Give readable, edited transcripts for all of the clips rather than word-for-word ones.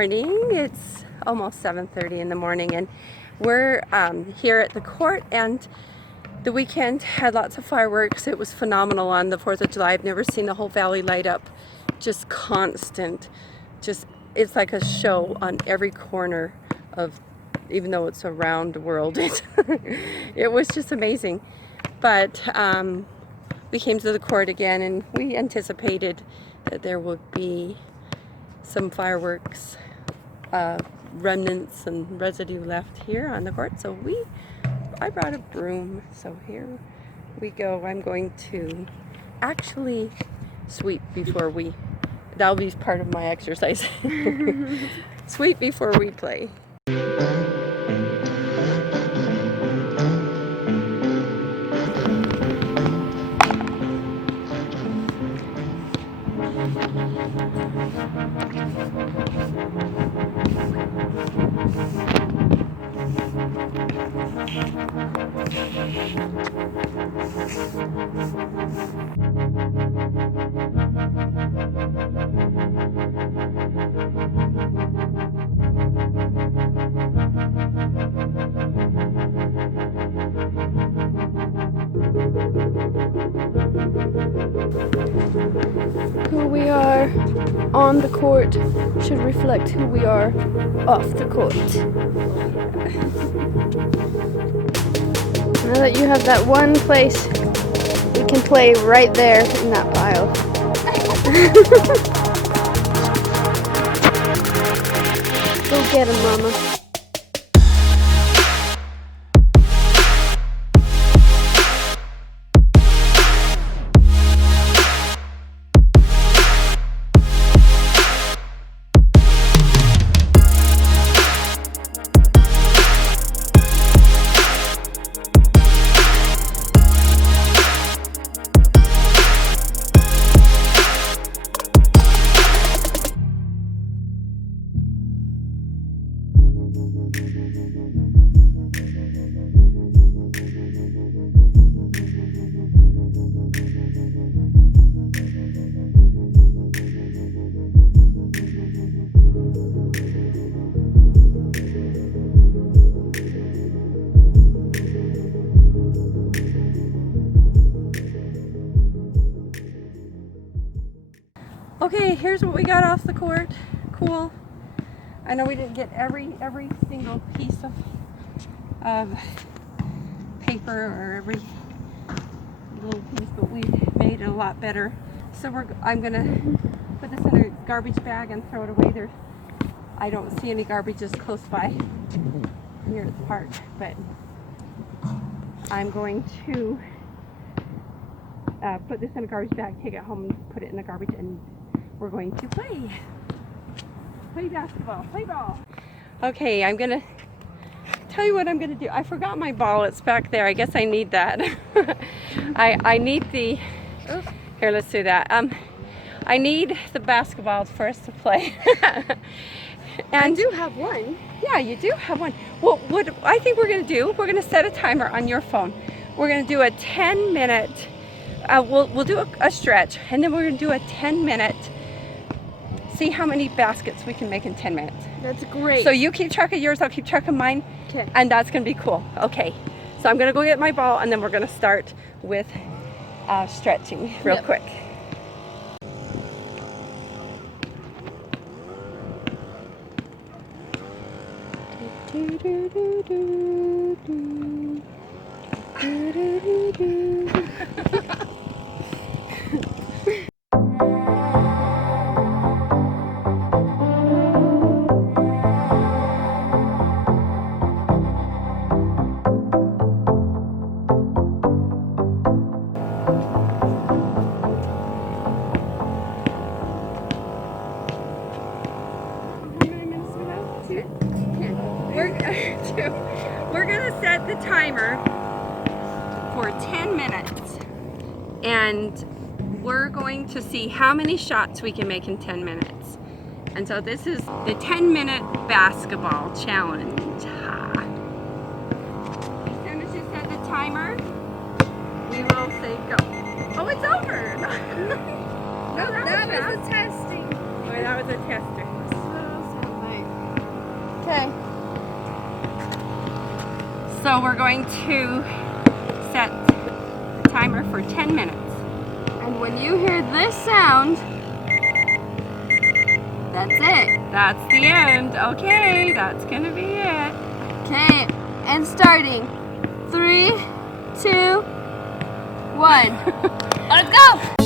morning. It's almost 7:30 in the morning, and we're here at the court, and the weekend had lots of fireworks. It was phenomenal on the 4th of July. I've never seen the whole valley light up, just constant. It's like a show on every corner of, even though it's around the world. It was just amazing. But we came to the court again, and we anticipated that there would be some fireworks remnants and residue left here on the court. So I brought a broom, so here we go. I'm going to actually sweep before that'll be part of my exercise. Sweep before we play. Who we are on the court should reflect who we are off the court. Now that you have that one place, you can play right there in that pile. Go get him, Mama. Okay, here's what we got off the court. Cool. I know we didn't get every single piece of paper or every little piece, but we made it a lot better. So I'm gonna put this in a garbage bag and throw it away. I don't see any garbages close by here at the park, but I'm going to put this in a garbage bag, take it home, and put it in the garbage, and we're going to play basketball, play ball. Okay, I'm gonna tell you what I'm gonna do. I forgot my ball. It's back there. I guess I need that. I need the. Here, let's do that. I need the basketball for us to play. And I do have one. Yeah, you do have one. Well, what I think we're gonna do, we're gonna set a timer on your phone. We're gonna do a 10-minute. We'll do a stretch, and then we're gonna do a 10-minute. See how many baskets we can make in 10 minutes. That's great. So you keep track of yours, I'll keep track of mine. Okay. And that's gonna be cool. Okay. So I'm gonna go get my ball, and then we're gonna start with stretching real quick. We're gonna set the timer for 10 minutes, and we're going to see how many shots we can make in 10 minutes. And so this is the 10-minute basketball challenge. Ha. As soon as you set the timer, we will say go. Oh, it's over. No, that was a testing. Oh, that was a tester. So nice. So we're going to set the timer for 10 minutes. And when you hear this sound, that's it. That's the end. Okay, that's gonna be it. Okay, and starting. 3, 2, 1. Let's go!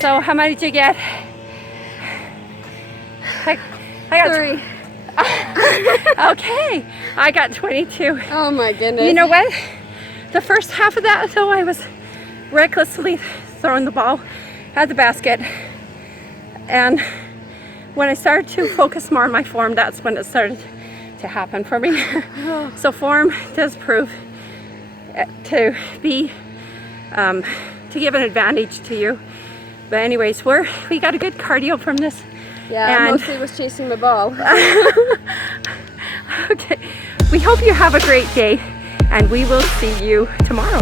So how many did you get? I got 3. Okay, I got 22. Oh my goodness. You know what? The first half of that, though, I was recklessly throwing the ball at the basket. And when I started to focus more on my form, that's when it started to happen for me. So form does prove to be, to give an advantage to you. But anyways, we got a good cardio from this. Yeah, I And mostly was chasing the ball. okay, we hope you have a great day, and we will see you tomorrow.